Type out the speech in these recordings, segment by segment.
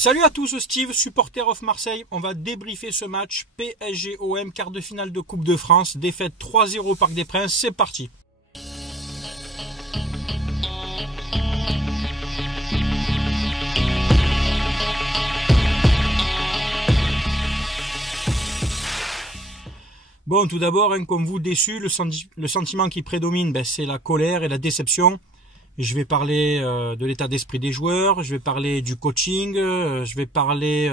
Salut à tous, Steve, supporter of Marseille. On va débriefer ce match PSG-OM, quart de finale de Coupe de France. Défaite 3-0 au Parc des Princes, c'est parti. Bon, tout d'abord, comme vous, déçu, le sentiment qui prédomine, c'est la colère et la déception. Je vais parler de l'état d'esprit des joueurs, je vais parler du coaching, je vais parler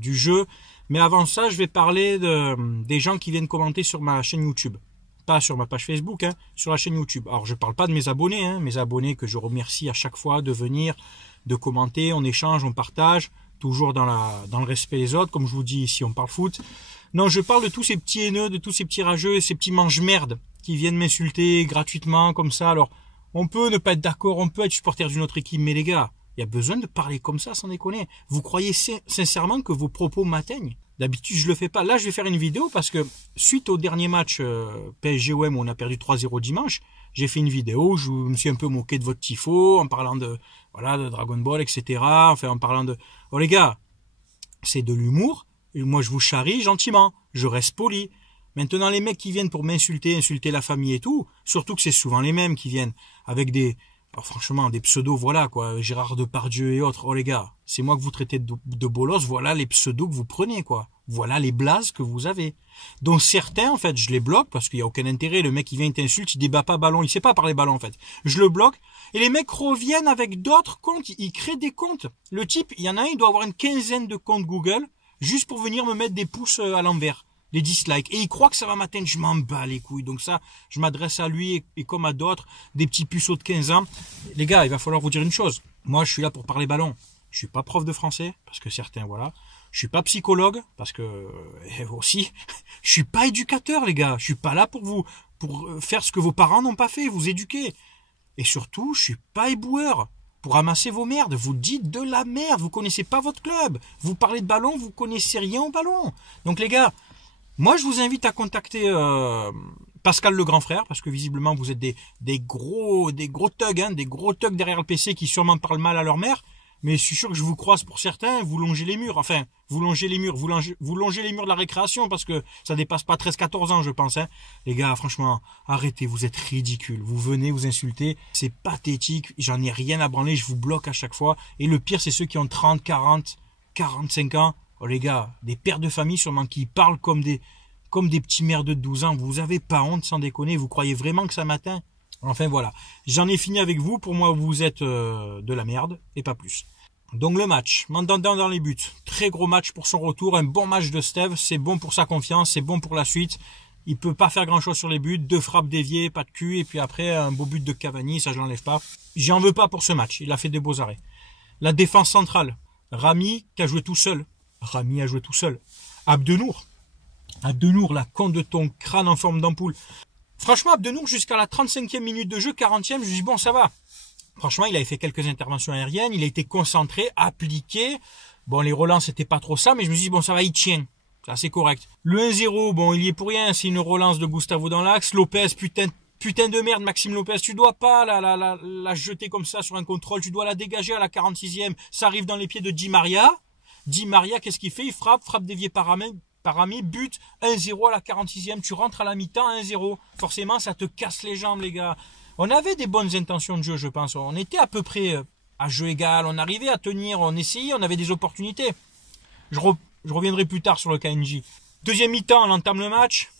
du jeu. Mais avant ça, je vais parler des gens qui viennent commenter sur ma chaîne YouTube. Pas sur ma page Facebook, sur la chaîne YouTube. Alors, je parle pas de mes abonnés que je remercie à chaque fois de venir, de commenter, on échange, on partage, toujours dans le respect des autres. Comme je vous dis ici, on parle foot. Non, je parle de tous ces petits haineux, de tous ces petits rageux, ces petits mange-merdes qui viennent m'insulter gratuitement comme ça. Alors, on peut ne pas être d'accord, on peut être supporter d'une autre équipe, mais les gars, il y a besoin de parler comme ça sans déconner. Vous croyez sincèrement que vos propos m'atteignent? D'habitude, je le fais pas. Là, je vais faire une vidéo parce que suite au dernier match PSG-OM où on a perdu 3-0 dimanche, j'ai fait une vidéo où je me suis un peu moqué de votre tifo en parlant de Dragon Ball, etc. Enfin, en parlant de... Oh les gars, c'est de l'humour. Moi, je vous charrie gentiment. Je reste poli. Maintenant, les mecs qui viennent pour m'insulter, insulter la famille et tout, surtout que c'est souvent les mêmes qui viennent avec des pseudos, voilà, quoi, Gérard Depardieu et autres. Oh les gars, c'est moi que vous traitez de bolos, voilà les pseudos que vous prenez, quoi. Voilà les blazes que vous avez. Donc certains, en fait, je les bloque parce qu'il n'y a aucun intérêt. Le mec qui vient, il t'insulte, il débat pas ballon, il sait pas parler ballon, en fait. Je le bloque. Et les mecs reviennent avec d'autres comptes, ils créent des comptes. Le type, il y en a un, il doit avoir une quinzaine de comptes Google, juste pour venir me mettre des pouces à l'envers. Les dislikes. Et il croit que ça va m'atteindre, je m'en bats les couilles. Donc ça, je m'adresse à lui et comme à d'autres, des petits puceaux de 15 ans. Les gars, il va falloir vous dire une chose. Moi, je suis là pour parler ballon. Je suis pas prof de français, parce que certains, voilà. Je suis pas psychologue, parce que, aussi, je suis pas éducateur, les gars. Je suis pas là pour faire ce que vos parents n'ont pas fait, vous éduquer. Et surtout, je suis pas éboueur. Pour ramasser vos merdes, vous dites de la merde, vous connaissez pas votre club. Vous parlez de ballon, vous connaissez rien au ballon. Donc les gars, moi, je vous invite à contacter Pascal le grand frère, parce que visiblement, vous êtes des gros thugs, des gros thugs derrière le PC qui sûrement parlent mal à leur mère. Mais je suis sûr que je vous croise pour certains, vous longez les murs. Enfin, vous longez les murs de la récréation, parce que ça dépasse pas 13-14 ans, je pense. Les gars, franchement, arrêtez, vous êtes ridicules. Vous venez vous insulter, c'est pathétique, j'en ai rien à branler, je vous bloque à chaque fois. Et le pire, c'est ceux qui ont 30, 40, 45 ans. Oh les gars, des pères de famille sûrement qui parlent comme des petits merdeux de 12 ans. Vous avez pas honte, sans déconner. Vous croyez vraiment que ça m'atteint? Enfin voilà, j'en ai fini avec vous. Pour moi, vous êtes de la merde et pas plus. Donc le match, Mandanda dans les buts. Très gros match pour son retour. Un bon match de Steve. C'est bon pour sa confiance, c'est bon pour la suite. Il peut pas faire grand chose sur les buts. 2 frappes déviées, pas de cul. Et puis après, un beau but de Cavani, ça je l'enlève pas. J'en veux pas pour ce match. Il a fait des beaux arrêts. La défense centrale. Rami qui a joué tout seul. Abdenour, la con de ton crâne en forme d'ampoule. Franchement, Abdenour, jusqu'à la 35e minute de jeu, 40e, je me dis bon, ça va. Franchement, il avait fait quelques interventions aériennes, il a été concentré, appliqué. Bon, les relances, c'était pas trop ça, mais je me suis dit bon, ça va, il tient. C'est correct. Le 1-0, bon, il y est pour rien, c'est une relance de Gustavo dans l'axe. Lopez, putain de merde, Maxime Lopez, tu dois pas la jeter comme ça sur un contrôle, tu dois la dégager à la 46e. Ça arrive dans les pieds de Di Maria. Di Maria, qu'est-ce qu'il fait? Il frappe dévié par Rami, but, 1-0 à la 46e, tu rentres à la mi-temps, 1-0. Forcément, ça te casse les jambes, les gars. On avait des bonnes intentions de jeu, je pense. On était à peu près à jeu égal, on arrivait à tenir, on essayait, on avait des opportunités. Je reviendrai plus tard sur le KNJ. Deuxième mi-temps, on entame le match.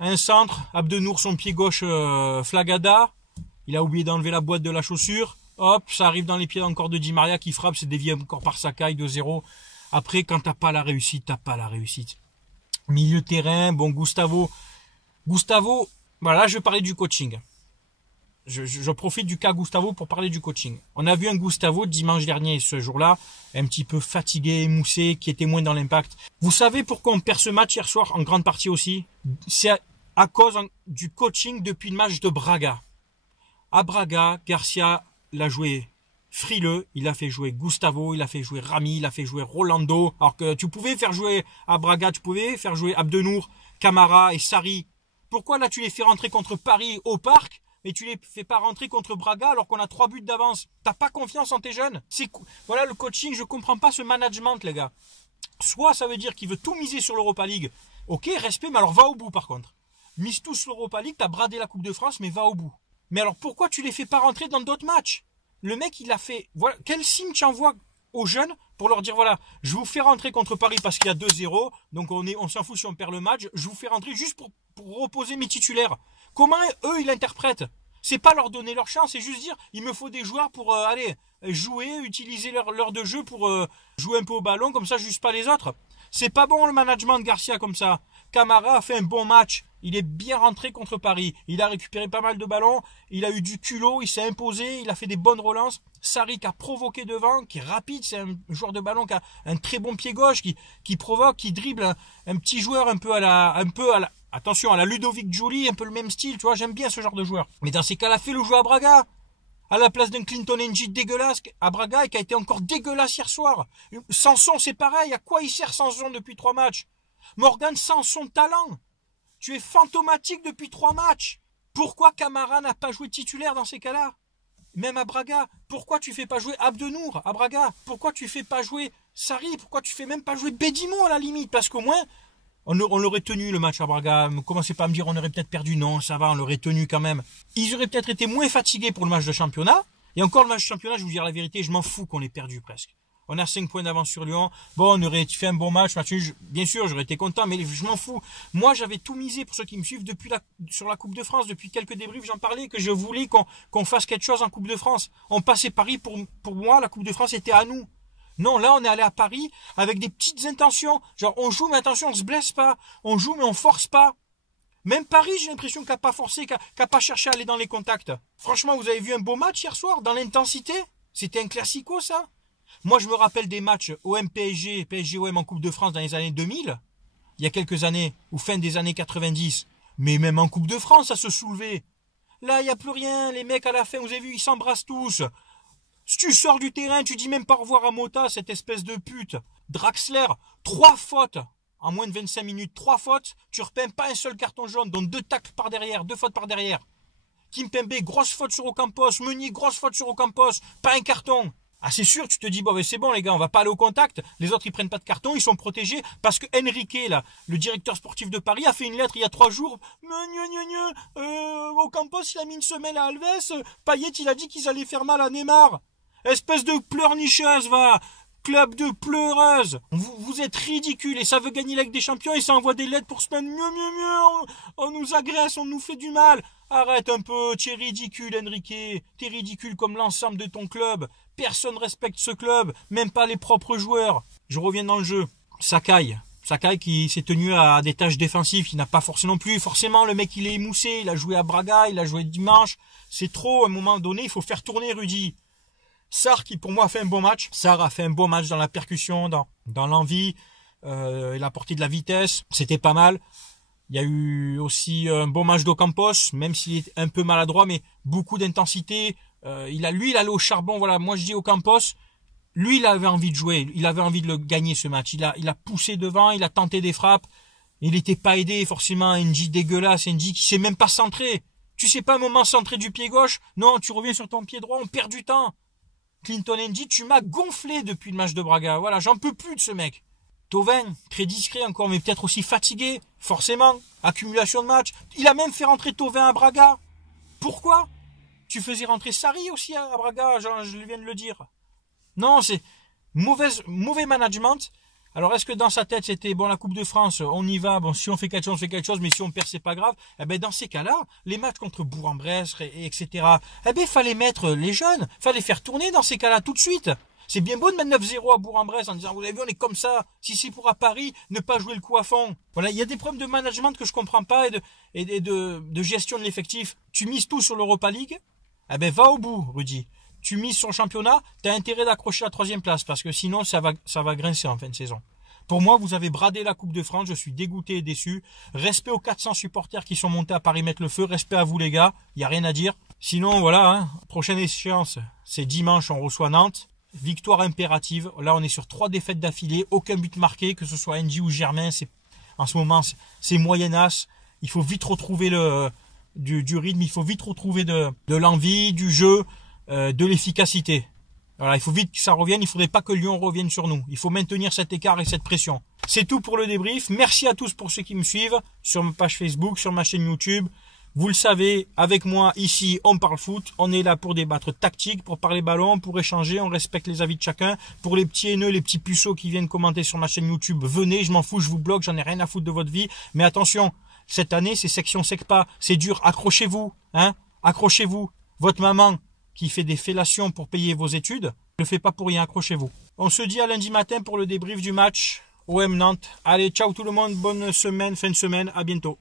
Un centre, Abdenour, son pied gauche, Flagada. Il a oublié d'enlever la boîte de la chaussure. Hop, ça arrive dans les pieds encore de Di Maria qui frappe, c'est dévié encore par Sakai, 2-0. Après, quand t'as pas la réussite, t'as pas la réussite. Milieu terrain, bon, Gustavo, voilà, je vais parler du coaching. Je profite du cas Gustavo pour parler du coaching. On a vu un Gustavo dimanche dernier, ce jour-là, un petit peu fatigué, émoussé, qui était moins dans l'impact. Vous savez pourquoi on perd ce match hier soir, en grande partie aussi? C'est à cause du coaching depuis le match de Braga. À Braga, Garcia l'a joué frileux, il a fait jouer Gustavo, il a fait jouer Rami, il a fait jouer Rolando, alors que tu pouvais faire jouer à Braga, tu pouvais faire jouer Abdenour, Camara et Sarri. Pourquoi là tu les fais rentrer contre Paris au parc et tu les fais pas rentrer contre Braga alors qu'on a 3 buts d'avance. T'as pas confiance en tes jeunes. Voilà le coaching, je comprends pas ce management, les gars. Soit ça veut dire qu'il veut tout miser sur l'Europa League. Ok, respect, mais alors va au bout par contre. Mise tout sur l'Europa League, t'as bradé la Coupe de France, mais va au bout. Mais alors pourquoi tu les fais pas rentrer dans d'autres matchs? Le mec, il a fait... Voilà, quel signe tu envoies aux jeunes pour leur dire, voilà, je vous fais rentrer contre Paris parce qu'il y a 2-0, donc on s'en fout si on perd le match, je vous fais rentrer juste pour reposer mes titulaires. Comment eux, ils l'interprètent? C'est pas leur donner leur chance, c'est juste dire, il me faut des joueurs pour aller jouer, utiliser l'heure de jeu pour jouer un peu au ballon, comme ça je juge pas les autres. C'est pas bon le management de Garcia comme ça. Camara a fait un bon match. Il est bien rentré contre Paris. Il a récupéré pas mal de ballons. Il a eu du culot. Il s'est imposé. Il a fait des bonnes relances. Sarri qui a provoqué devant, qui est rapide. C'est un joueur de ballon qui a un très bon pied gauche, qui provoque, qui dribble un petit joueur un peu à la, attention, à la Ludovic Giuli, un peu le même style. Tu vois, j'aime bien ce genre de joueur. Mais dans ces cas-là, fais-le jouer à Braga. À la place d'un Clinton N'Jie dégueulasse à Braga et qui a été encore dégueulasse hier soir. Sanson, c'est pareil. À quoi il sert Sanson depuis 3 matchs? Morgan, sans son talent. Tu es fantomatique depuis 3 matchs. Pourquoi Camara n'a pas joué titulaire dans ces cas-là? Même à Braga. Pourquoi tu fais pas jouer Abdenour à Braga? Pourquoi tu fais pas jouer Sarri? Pourquoi tu fais même pas jouer Bedimo à la limite? Parce qu'au moins, on l'aurait tenu le match à Braga. Ne commencez pas à me dire on aurait peut-être perdu. Non, ça va, on l'aurait tenu quand même. Ils auraient peut-être été moins fatigués pour le match de championnat. Et encore le match de championnat, je vous dire la vérité, je m'en fous qu'on l'ait perdu presque. On a 5 points d'avance sur Lyon. Bon, on aurait fait un bon match. Bien sûr, j'aurais été content, mais je m'en fous. Moi, j'avais tout misé pour ceux qui me suivent sur la Coupe de France. Depuis quelques débriefs, j'en parlais que je voulais qu'on fasse quelque chose en Coupe de France. On passait Paris pour moi, la Coupe de France était à nous. Non, là, on est allé à Paris avec des petites intentions. Genre, on joue, mais attention, on se blesse pas. On joue, mais on force pas. Même Paris, j'ai l'impression qu'il n'a pas forcé, qu'il n'a pas cherché à aller dans les contacts. Franchement, vous avez vu un beau match hier soir, dans l'intensité? C'était un classico, ça? Moi, je me rappelle des matchs OM-PSG, PSG-OM en Coupe de France dans les années 2000, il y a quelques années, ou fin des années 90. Mais même en Coupe de France, ça se soulevait. Là, il n'y a plus rien. Les mecs, à la fin, vous avez vu, ils s'embrassent tous. Si tu sors du terrain, tu dis même pas au revoir à Mota, cette espèce de pute. Draxler, 3 fautes. En moins de 25 minutes, 3 fautes. Tu repeins pas un seul carton jaune, donc 2 tacles par derrière, 2 fautes par derrière. Kimpembe, grosse faute sur Ocampos. Meunier, grosse faute sur Ocampos. Pas un carton. Ah, c'est sûr, tu te dis, bon, ben, c'est bon, les gars, on va pas aller au contact. Les autres, ils prennent pas de carton, ils sont protégés parce que Enrique, là, le directeur sportif de Paris, a fait une lettre il y a 3 jours. Ocampos, il a mis une semelle à Alves. Payet, il a dit qu'ils allaient faire mal à Neymar. Espèce de pleurnicheuse, va. Club de pleureuses. Vous êtes ridicules et ça veut gagner la Ligue des Champions et ça envoie des lettres pour se plaindre. On nous agresse, on nous fait du mal. Arrête un peu, tu es ridicule, Enrique. T'es ridicule comme l'ensemble de ton club. Personne respecte ce club, même pas les propres joueurs. Je reviens dans le jeu. Sakai qui s'est tenu à des tâches défensives, qui n'a pas forcément non plus. Forcément, le mec, il est émoussé. Il a joué à Braga, il a joué dimanche. C'est trop, à un moment donné, il faut faire tourner Rudy. Sarr qui pour moi a fait un bon match. Sarr a fait un bon match dans la percussion, dans l'envie. Il a apporté de la vitesse. C'était pas mal. Il y a eu aussi un bon match d'Ocampos, même s'il est un peu maladroit, mais beaucoup d'intensité. Il allait au charbon. Voilà, moi je dis Ocampos. Lui, il avait envie de jouer. Il avait envie de le gagner ce match. Il a poussé devant. Il a tenté des frappes. Il n'était pas aidé forcément. N'Jie dégueulasse. N'Jie qui sait même pas centrer. Tu sais pas un moment centrer du pied gauche. Non, tu reviens sur ton pied droit. On perd du temps. Clinton N'Jie, tu m'as gonflé depuis le match de Braga. Voilà, j'en peux plus de ce mec. Thauvin, très discret encore, mais peut-être aussi fatigué, forcément. Accumulation de matchs. Il a même fait rentrer Thauvin à Braga. Pourquoi? Tu faisais rentrer Sarri aussi à Braga, je viens de le dire. Non, c'est mauvais management. Alors, est-ce que dans sa tête, c'était, bon, la Coupe de France, on y va, bon, si on fait quelque chose, on fait quelque chose, mais si on perd, c'est pas grave. Eh ben, dans ces cas-là, les matchs contre Bourg-en-Bresse, etc., eh ben, fallait mettre les jeunes, fallait faire tourner dans ces cas-là tout de suite. C'est bien beau de mettre 9-0 à Bourg-en-Bresse en disant, vous l'avez vu, on est comme ça. Si c'est pour à Paris, ne pas jouer le coup à fond. Voilà, il y a des problèmes de management que je comprends pas et de gestion de l'effectif. Tu mises tout sur l'Europa League, eh ben, va au bout, Rudy. Tu mises sur le championnat, t'as intérêt d'accrocher la 3e place parce que sinon ça va grincer en fin de saison. Pour moi, vous avez bradé la Coupe de France, je suis dégoûté et déçu. Respect aux 400 supporters qui sont montés à Paris mettre le feu, respect à vous les gars, il y a rien à dire. Sinon voilà, hein, prochaine échéance, c'est dimanche, on reçoit Nantes. Victoire impérative. Là, on est sur 3 défaites d'affilée, aucun but marqué, que ce soit N'Jie ou Germain, en ce moment c'est moyennasse. Il faut vite retrouver du rythme. Il faut vite retrouver de l'envie, du jeu, de l'efficacité. Voilà, il faut vite que ça revienne. Il ne faudrait pas que Lyon revienne sur nous. Il faut maintenir cet écart et cette pression. C'est tout pour le débrief. Merci à tous pour ceux qui me suivent sur ma page Facebook, sur ma chaîne YouTube. Vous le savez, avec moi, ici, on parle foot. On est là pour débattre tactique, pour parler ballon, pour échanger. On respecte les avis de chacun. Pour les petits haineux, les petits puceaux qui viennent commenter sur ma chaîne YouTube, venez, je m'en fous, je vous bloque, j'en ai rien à foutre de votre vie. Mais attention, cette année, c'est section SECPA. C'est dur, accrochez-vous, hein. Accrochez-vous. Votre maman qui fait des fellations pour payer vos études, ne le fait pas pour rien, accrochez-vous. On se dit à lundi matin pour le débrief du match OM Nantes. Allez, ciao tout le monde, bonne semaine, fin de semaine, à bientôt.